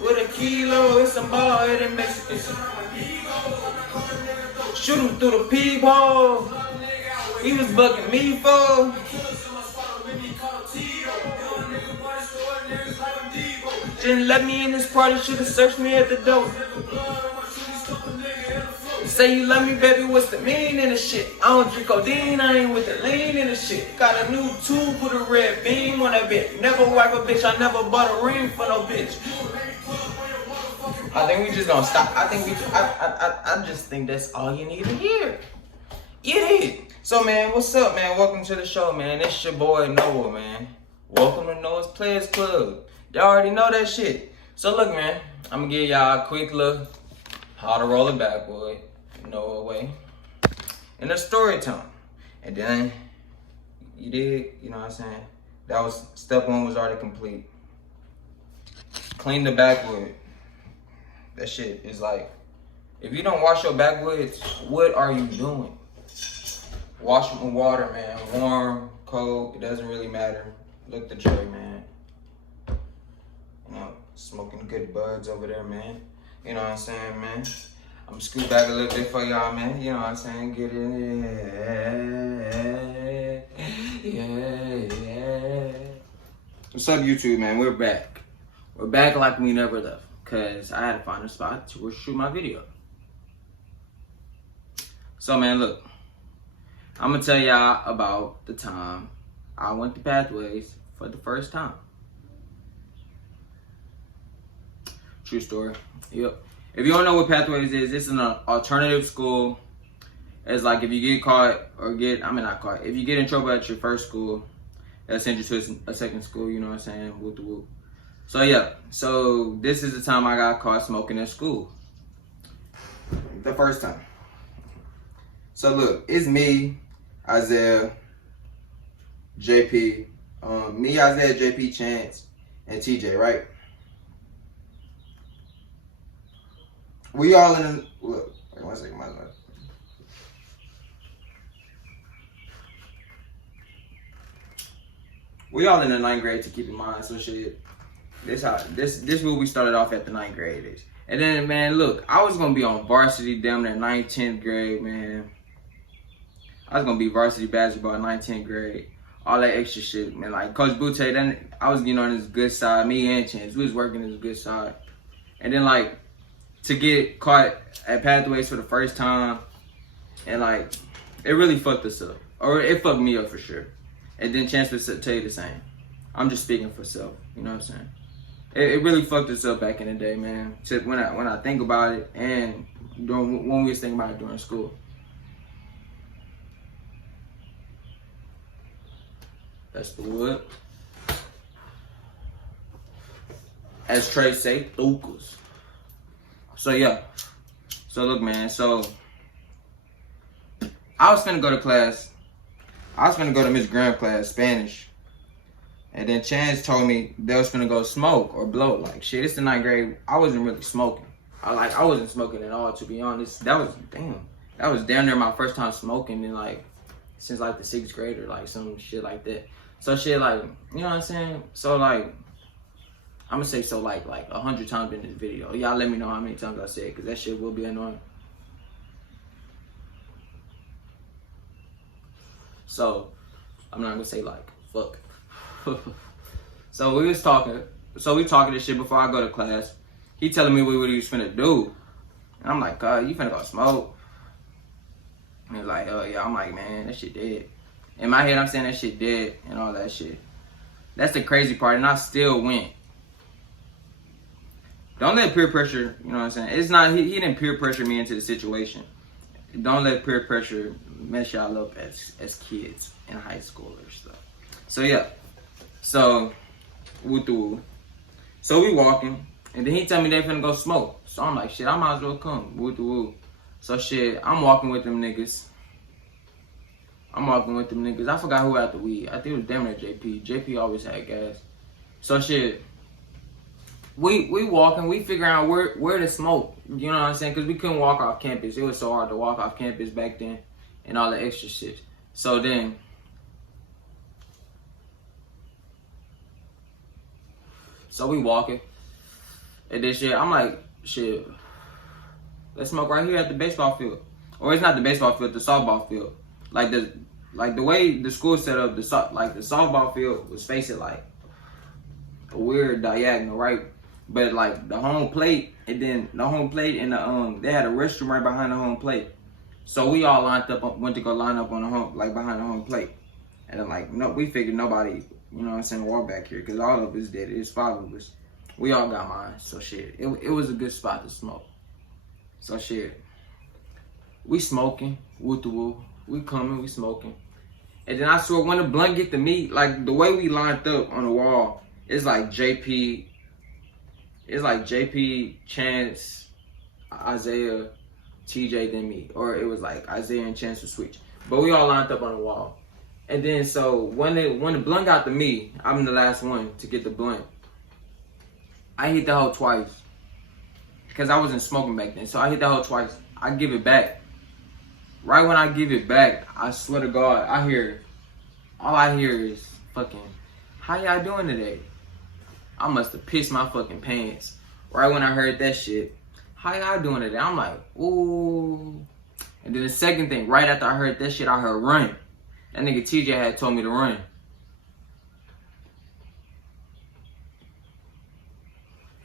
with a kilo, it's some ball, it makes it. Shoot him through the peephole. He was bugging me for. Didn't let me in this party, should've searched me at the door. Say you love me, baby, what's the meaning of shit? I don't drink codeine, I ain't with the lean in the shit. Got a new tube with a red beam on that bitch. Never wipe a bitch, I never bought a ring for no bitch. I think we just gonna stop. I just think that's all you need to hear. You did. So, man, what's up, man? Welcome to the show, man. It's your boy, Noah, man. Welcome to Noah's Players Club. Y'all already know that shit. So, look, man, I'm gonna give y'all a quick look how to roll it backwood, Noah way, and a story time. And then, you did, you know what I'm saying? That was, step one was already complete. Clean the backwood. That shit is like, if you don't wash your backwoods, what are you doing? Wash them with water, man. Warm, cold, it doesn't really matter. Look the joy, man. You know, smoking good buds over there, man. You know what I'm saying, man? I'm gonna scoot back a little bit for y'all, man. You know what I'm saying? Get in there. Yeah. What's up, YouTube, man? We're back. We're back like we never left. Because I had to find a spot to shoot my video. So, man, look. I'm going to tell y'all about the time I went to Pathways for the first time. True story. Yep. If you don't know what Pathways is, it's an alternative school. It's like if you get caught or not caught. If you get in trouble at your first school, they'll send you to a second school, you know what I'm saying? Whoop the whoop. So yeah, so this is the time I got caught smoking in school. The first time. So look, it's me, Isaiah, JP, Isaiah, JP, Chance, and TJ, right? We all in look, wait one second, my life. We all in the 9th grade, to keep in mind, so shit. This movie started off at the 9th grade age. And then, man, look, I was going to be on varsity damn near 9th, 10th grade, man. I was going to be varsity basketball 9th, 10th grade. All that extra shit, man. Like, Coach Butte, then I was getting on his good side. Me and Chance, we was working his good side. And then, like, to get caught at Pathways for the first time, and, like, it really fucked us up. Or it fucked me up for sure. And then Chance would tell you the same. I'm just speaking for self, you know what I'm saying? It really fucked us up back in the day, man. Except when I think about it, and when we was thinking about it during school. That's the wood. As Trey say, Lucas. So yeah. So look, man. So I was finna go to class. I was finna go to Miss Graham's class, Spanish. And then Chance told me they was finna go smoke or blow. Like, shit, it's the 9th grade. I wasn't really smoking. I wasn't smoking at all, to be honest. That was damn near my first time smoking in, like, since, like, the 6th grade or, like, some shit like that. So, shit, like, you know what I'm saying? So, like, I'm gonna say so, like 100 times in this video. Y'all let me know how many times I said it, because that shit will be annoying. So, I'm not gonna say, like, fuck. So we was talking. So we talking this shit before I go to class. He telling me what he was finna do. And I'm like, you finna go smoke? And he's like, oh yeah. I'm like, man, that shit dead. In my head, I'm saying that shit dead and all that shit. That's the crazy part, and I still went. Don't let peer pressure, you know what I'm saying? It's not, he didn't peer pressure me into the situation. Don't let peer pressure mess y'all up as kids in high school or stuff. So yeah. So, so we walking, and then he tell me they finna go smoke. So I'm like, shit, I might as well come. So shit, I'm walking with them niggas. I forgot who had the weed. I think it was damn near JP. JP always had gas. So shit, we walking, we figuring out where to smoke. You know what I'm saying? Because we couldn't walk off campus. It was so hard to walk off campus back then, and all the extra shit. So then, so we walking, And then shit, I'm like, shit, let's smoke right here at the baseball field. Or it's not the baseball field, the softball field. Like the way the school set up, the softball field was facing like a weird diagonal, right? But like the home plate, and then the home plate and they had a restroom right behind the home plate. So we all lined up, went to go line up on the home, like behind the home plate. And then like, no, we figured nobody, you know what I'm saying, walk back here, because all of us did it. It's 5 of us. We all got mine, so shit. It was a good spot to smoke. So shit. We smoking, woo to woo. We coming, we smoking. And then I swear, when the blunt get to me, like the way we lined up on the wall, it's like JP, Chance, Isaiah, TJ, then me. Or it was like Isaiah and Chance would switch. But we all lined up on the wall. And then so when the blunt got to me, I'm the last one to get the blunt. I hit the hole twice. Because I wasn't smoking back then. So I hit the hole twice. I give it back. Right when I give it back, I swear to God, all I hear is fucking, how y'all doing today? I must have pissed my fucking pants. Right when I heard that shit, how y'all doing today? I'm like, ooh. And then the second thing, right after I heard that shit, I heard run. That nigga TJ had told me to run.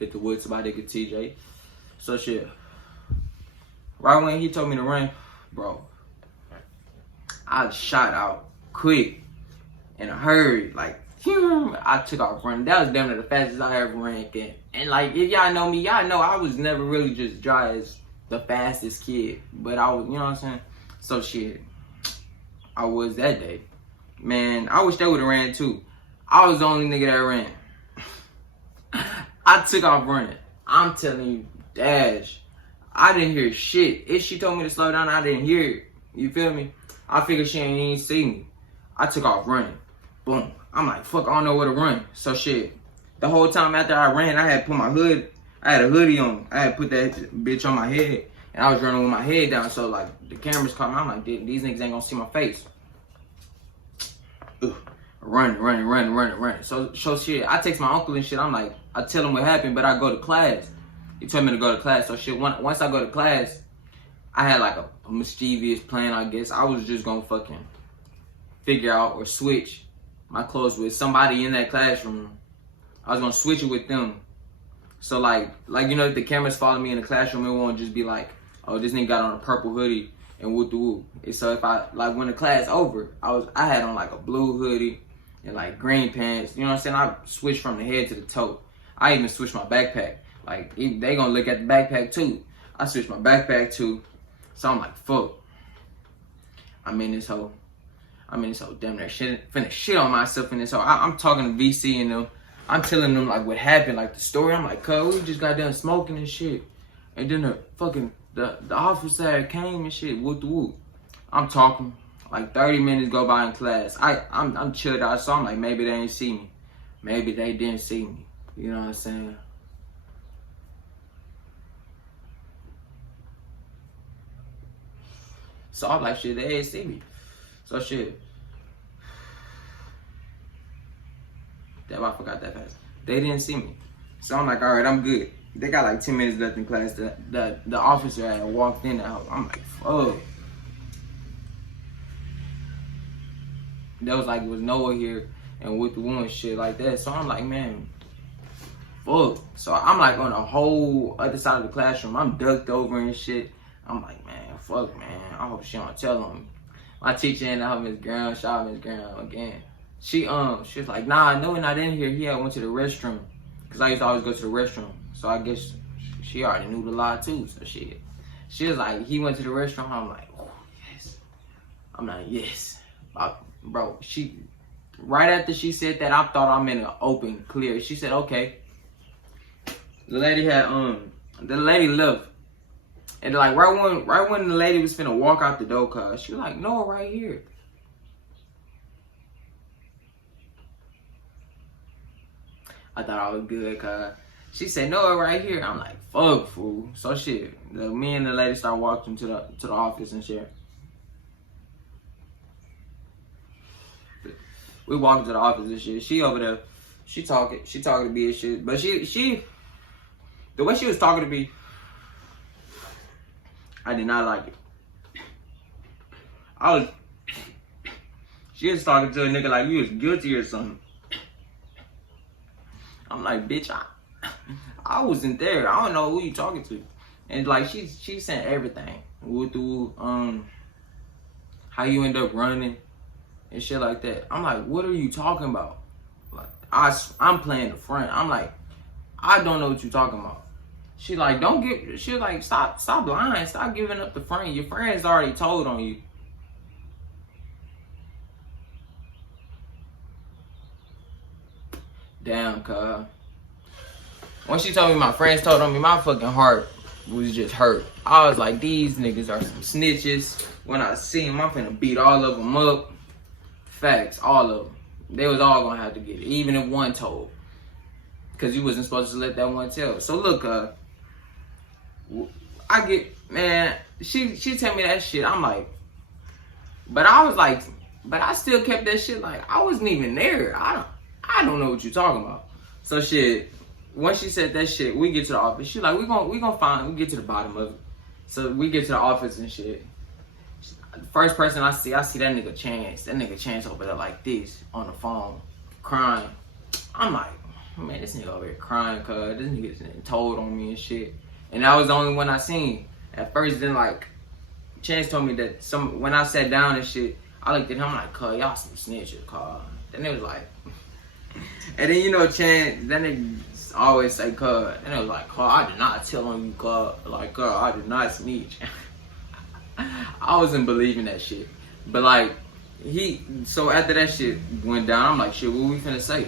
Hit the woods by nigga TJ. So shit. Right when he told me to run, bro, I shot out quick in a hurry. Like, I took off running. That was damn near the fastest I ever ran. And like, if y'all know me, y'all know I was never really just dry as the fastest kid. But I was, you know what I'm saying? So shit, I was that day. Man, I wish they would have ran too. I was the only nigga that ran. I took off running. I'm telling you, Dash, I didn't hear shit. If she told me to slow down, I didn't hear it. You feel me? I figured she ain't even see me. I took off running. Boom. I'm like, fuck, I don't know where to run. So shit, the whole time after I ran, I had put my hood, I had a hoodie on. I had put that bitch on my head. And I was running with my head down. So like, the cameras caught me. I'm like, these niggas ain't gonna see my face. Ugh. Running. So shit, I text my uncle and shit. I'm like, I tell him what happened, but I go to class. He told me to go to class. So shit, once I go to class, I had like a mischievous plan, I guess. I was just gonna fucking figure out or switch my clothes with somebody in that classroom. I was gonna switch it with them. So like you know, if the cameras follow me in the classroom, it won't just be like, oh, this nigga got on a purple hoodie and whoop the whoop. So if I, like, when the class over, I had on like a blue hoodie and like green pants. You know what I'm saying? I switched from the head to the toe. I even switched my backpack. Like, they gonna look at the backpack too. I switched my backpack too. So I'm like, fuck. I'm in this hole. Damn near finna shit on myself in this hole. I'm talking to VC and them. I'm telling them like what happened, like the story. I'm like, cuz, we just got done smoking and shit. And then the fucking, the officer came and shit, whoop the whoop. I'm talking, like 30 minutes go by in class. I'm chilled out, so I'm like, maybe they ain't see me. Maybe they didn't see me. You know what I'm saying? So I'm like, shit, they ain't see me. So shit. Damn, I forgot that fast. They didn't see me. So I'm like, all right, I'm good. They got like 10 minutes left in class. The officer had walked in the house. I'm like, fuck. That was like, it was Noah here and with the woman shit like that. So I'm like, man, fuck. So I'm like on the whole other side of the classroom. I'm ducked over and shit. I'm like, man, fuck, man. I hope she don't tell him. My teacher and I, Miss Graham, shout out Miss Graham again. She was like, nah, I know, not in here. He had went to the restroom. Cause I used to always go to the restroom. So I guess she already knew the lie too. So she was like, he went to the restroom. I'm like, oh, yes. I'm like, yes. Bro, right after she said that, I thought I'm in an open clear. She said, okay. The lady left. And like right when the lady was finna walk out the door, cuz she was like, no, right here. I thought I was good, cuz she said, no, right here. I'm like, fuck, fool. So shit, me and the lady start walking to the office and shit. We walking to the office and shit. She over there, she talking to me and shit. But she The way she was talking to me, I did not like it. She was talking to a nigga like you was guilty or something. I'm like, bitch, I wasn't there. I don't know who you talking to. And like she sent everything. How you end up running and shit like that. I'm like, what are you talking about? Like I'm playing the front. I'm like, I don't know what you talking about. She like, stop lying. Stop giving up the front. Your friends already told on you. Damn, cuz. When she told me my friends told on me, my fucking heart was just hurt. I was like, these niggas are some snitches. When I see them, I'm finna beat all of them up. Facts, all of them. They was all gonna have to get it, even if one told. Because you wasn't supposed to let that one tell. So look, I get, man, she tell me that shit. I'm like, but I still kept that shit like, I wasn't even there. I don't know what you're talking about. So shit, once she said that shit, we get to the office. She like, we get to the bottom of it. So we get to the office and shit. The first person I see that nigga Chance. That nigga Chance over there like this on the phone, crying. I'm like, man, this nigga over here crying cause this nigga told on me and shit. And that was the only one I seen. At first, then like, Chance told me that when I sat down and shit, I looked at him, I'm like, cuz, y'all some snitches, cuz. Then it was like, and then you know Chance, then they always say cuz, and it was like, cuz, I did not tell on you, cuz, like, cuz, I did not snitch. I wasn't believing that shit. But like, so after that shit went down, I'm like, shit, what we finna say?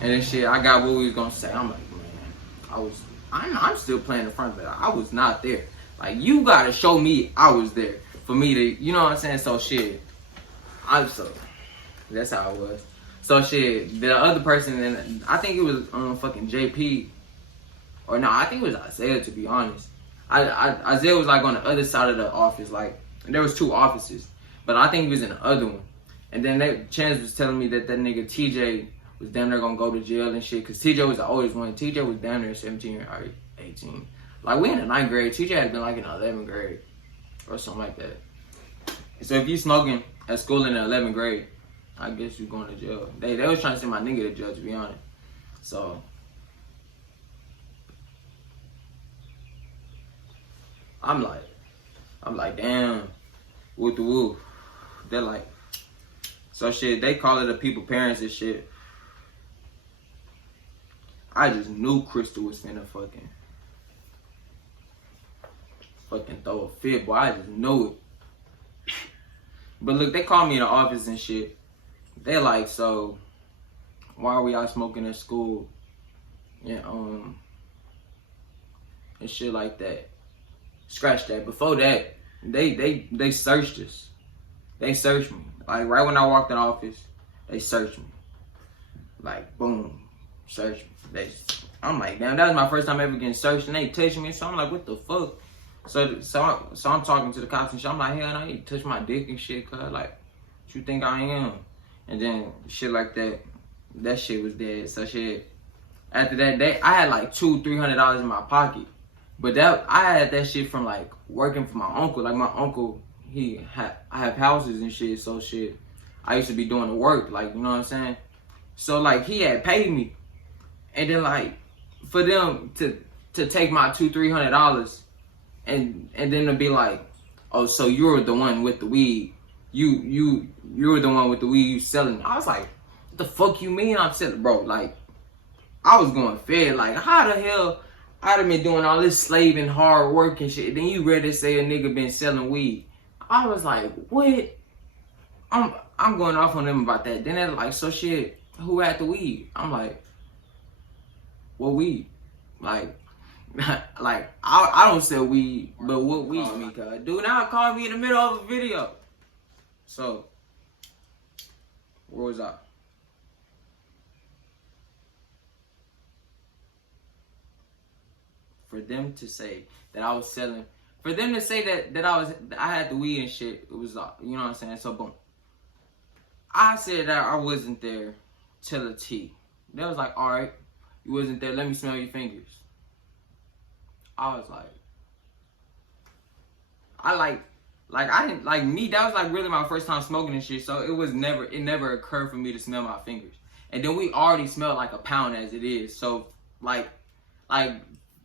And then shit, I got what we was gonna say. I'm like, man, I'm still playing the front, but I was not there. Like, you gotta show me I was there for me to, you know what I'm saying? So shit, that's how it was. So shit, the other person, and I think it was fucking JP, or no, I think it was Isaiah, to be honest. Isaiah was like on the other side of the office, like there was two offices, but I think he was in the other one. And then Chance was telling me that nigga TJ was damn near gonna go to jail and shit, cause TJ was the oldest one. TJ was damn near 17 or 18. Like, we in the 9th grade. TJ had been like in the 11th grade or something like that. So if you smoking at school in the 11th grade, I guess you going to jail. They was trying to send my nigga to jail, to be honest. So I'm like, damn, whoop the whoop. They're like, so shit, they call it a people parents and shit. I just knew Crystal was finna fucking throw a fit, boy. I just knew it. But look, they called me in the office and shit. They're like, so why are we out smoking at school? And and shit like that. Scratch that. Before that, they searched us. They searched me. Like, right when I walked in the office, they searched me. Like, boom, searched me. I'm like, damn, that was my first time ever getting searched, and they touched me. So I'm like, what the fuck? So I'm talking to the cops and shit. I'm like, hell no, you touch my dick and shit, cuz, like, what you think I am? And then shit like that. That shit was dead. So shit, after that day, I had like $200-300 in my pocket. But I had that shit from like working for my uncle. Like, my uncle, I have houses and shit. So shit, I used to be doing the work, like, you know what I'm saying? So like, he had paid me, and then like, for them to take my $200-300 and then to be like, oh, so you're the one with the weed. You're the one with the weed you selling. I was like, what the fuck you mean I'm selling, bro? Like, I was going fed. Like, how the hell I'd have been doing all this slaving, hard work and shit, then you ready to say a nigga been selling weed? I was like, what? I'm going off on them about that. Then they're like, so shit, who had the weed? I'm like, what weed? Like, I don't sell weed, but what weed me, cuz? Dude, now call me in the middle of a video. So, where was I? For them to say that I was selling, for them to say that I had the weed and shit, it was, you know what I'm saying? So, boom. I said that I wasn't there till a T. They was like, all right, you wasn't there, let me smell your fingers. I was like, I didn't, like me, that was like really my first time smoking and shit, so it never occurred for me to smell my fingers. And then we already smelled like a pound as it is, so like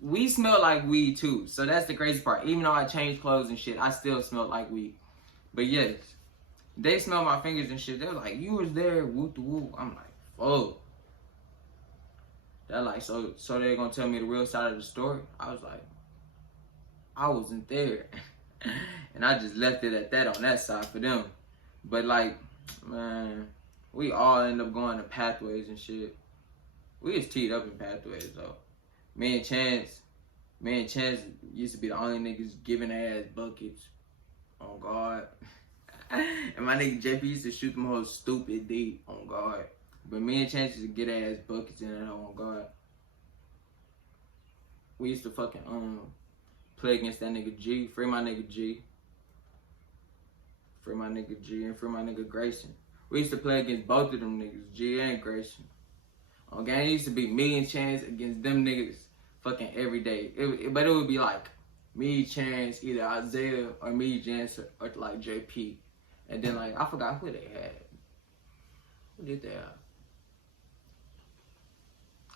we smell like weed too, so that's the crazy part. Even though I changed clothes and shit, I still smelled like weed. But yes, they smelled my fingers and shit. They were like, you was there, whoop the whoop. I'm like, whoa. They're like, so they're gonna tell me the real side of the story? I was like, I wasn't there. And I just left it at that on that side for them. But like, man, we all end up going to pathways and shit. We just teed up in pathways though. Me and Chance used to be the only niggas giving their ass buckets. On God. And my nigga JP used to shoot them hoes stupid deep. On God. But me and Chance used to get ass buckets in that hole. On God. We used to fucking play against that nigga G. Free my nigga G. Free my nigga G and free my nigga Grayson. We used to play against both of them niggas, G and Grayson. Okay, it used to be me and Chance against them niggas fucking every day. But it would be like me, Chance, either Isaiah or me, Chance, or like JP. And then like, I forgot who they had. Who did they have?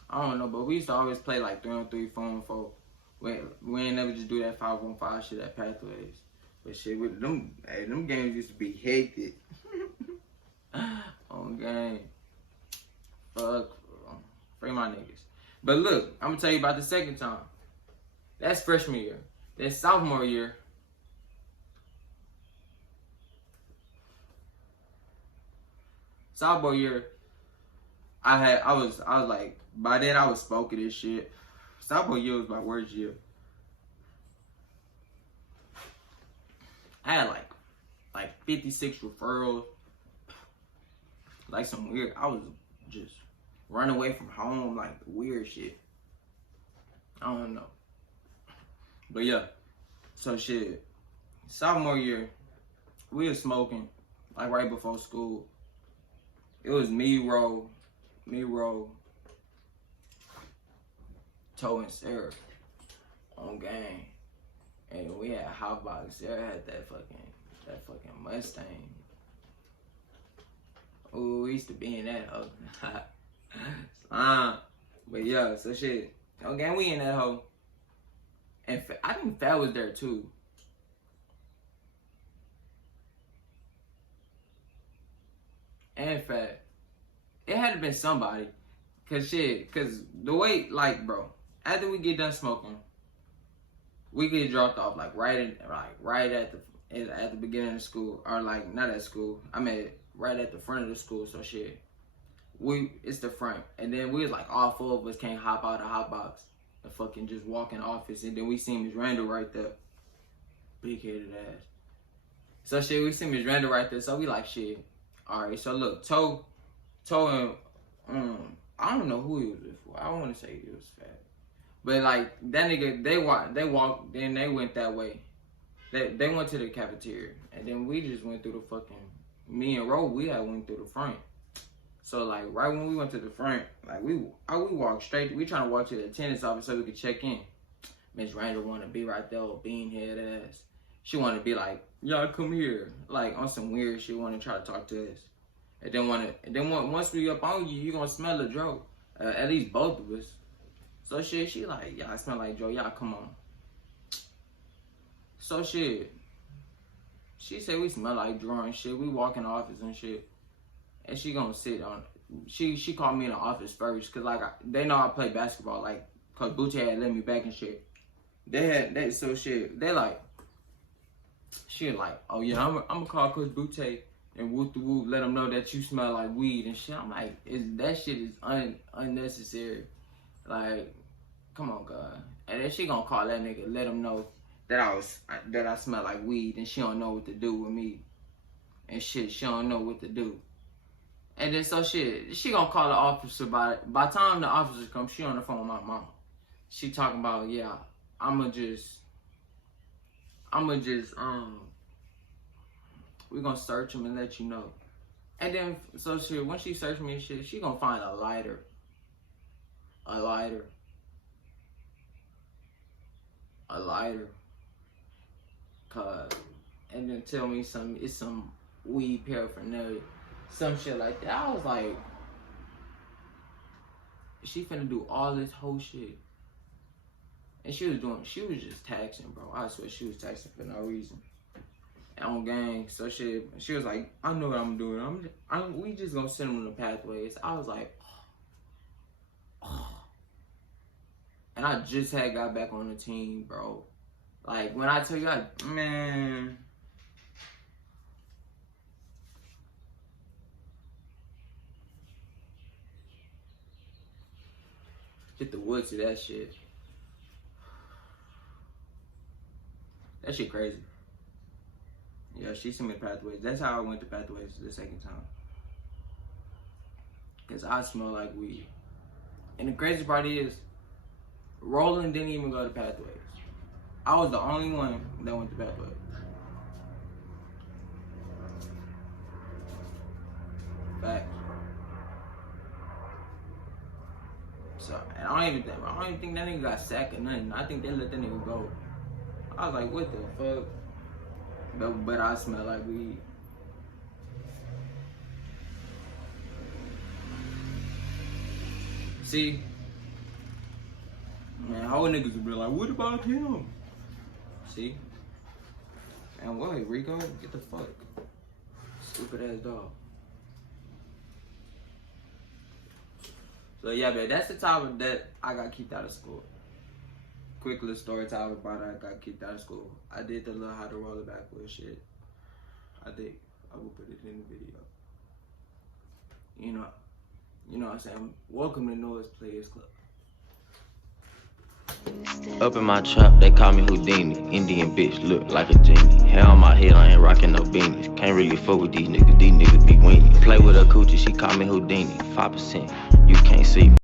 I don't know, but we used to always play like 3-on-3, 4-on-4. We ain't never just do that 5-on-5 shit at Pathways. But shit, with them games used to be hectic. On game. Fuck. Free my niggas. But look, I'm gonna tell you about the second time. That's freshman year. That's sophomore year. Sophomore year, I was like, by then I was smoking this shit. Sophomore year was my worst year. I had like 56 referrals. Like some weird, I was just running away from home, like weird shit. I don't know. But yeah, so shit, sophomore year, we was smoking, like right before school. It was me, Ro, Toe and Sarah on game. And we had hotbox. Sarah had that fucking Mustang. Ooh, we used to be in that hoe. But yeah, so shit. Okay, we in that hoe. And I think Fat was there too. And Fat. It had to been somebody. Cause the way, like, bro, after we get done smoking, we get dropped off like right at the beginning of school, or like not at school. I mean right at the front of the school. So shit, it's the front, and then we was like all four of us can't hop out of hot box and fucking just walk in the office, and then we see Miss Randall right there, big headed ass. So shit, we see Miss Randall right there. So we like shit. All right, so look, Toe and I don't know who he was with for. I don't want to say he was Fat. But like that nigga, they walked, then they went that way. They went to the cafeteria, and then we just went through the fucking. Me and Ro, we had went through the front. So like right when we went to the front, like we walked straight. We trying to walk to the attendance office so we could check in. Miss Randall want to be right there with beanhead ass. She want to be like, y'all come here, like on some weird shit. Want to try to talk to us, and then once we up on you, you gonna smell the dro. At least both of us. So shit, she like, y'all smell like Joe, y'all come on. So shit, she said we smell like Joe and shit. We walk in the office and shit, and she gonna sit on. She called me in the office first, cause like they know I play basketball, like cause Butte had let me back and shit. So shit, they like, she like, oh yeah, I'm gonna call Coach Butte and whoop the whoop, let them know that you smell like weed and shit. I'm like, that shit is unnecessary. Like, come on, God. And then she gonna call that nigga, let him know that I smell like weed, and she don't know what to do with me. And shit, she don't know what to do. And then so shit, she gonna call the officer by the time the officer comes, she on the phone with my mom. She talking about, yeah, I'ma just we gonna search him and let you know. And then so shit, when she search me and shit, she gonna find a lighter. a lighter, and then tell me it's some weed paraphernalia, some shit like that. I was like, she finna do all this whole shit. And she was just taxing, bro. I swear she was taxing for no reason. And on gang, so she was like, I know what I'm doing. We just gonna send them on the pathways. I was like, oh. And I just had got back on the team, bro. Like, when I tell you, man. Get the woods to that shit. That shit crazy. Yeah, she sent me pathways. That's how I went to pathways the second time. Cause I smell like weed. And the crazy part is, Roland didn't even go to pathways. I was the only one that went to pathways. Facts. So, and I don't even think that nigga got sacked or nothing. I think they let that nigga go. I was like, what the fuck? But I smell like weed. See? Man, whole niggas would be like, what about him? See? And what, Rico? Get the fuck. Stupid ass dog. So yeah, man, that's the time that I got kicked out of school. Quick little story time about it. I got kicked out of school. I did the little how to roll it backward shit. I think I will put it in the video. You know what I'm saying? Welcome to Noah's Players Club. Up in my trap, they call me Houdini. Indian bitch look like a genie. Hair on my head, I ain't rocking no beanies. Can't really fuck with these niggas be weenie. Play with her coochie, she call me Houdini. 5%, you can't see me.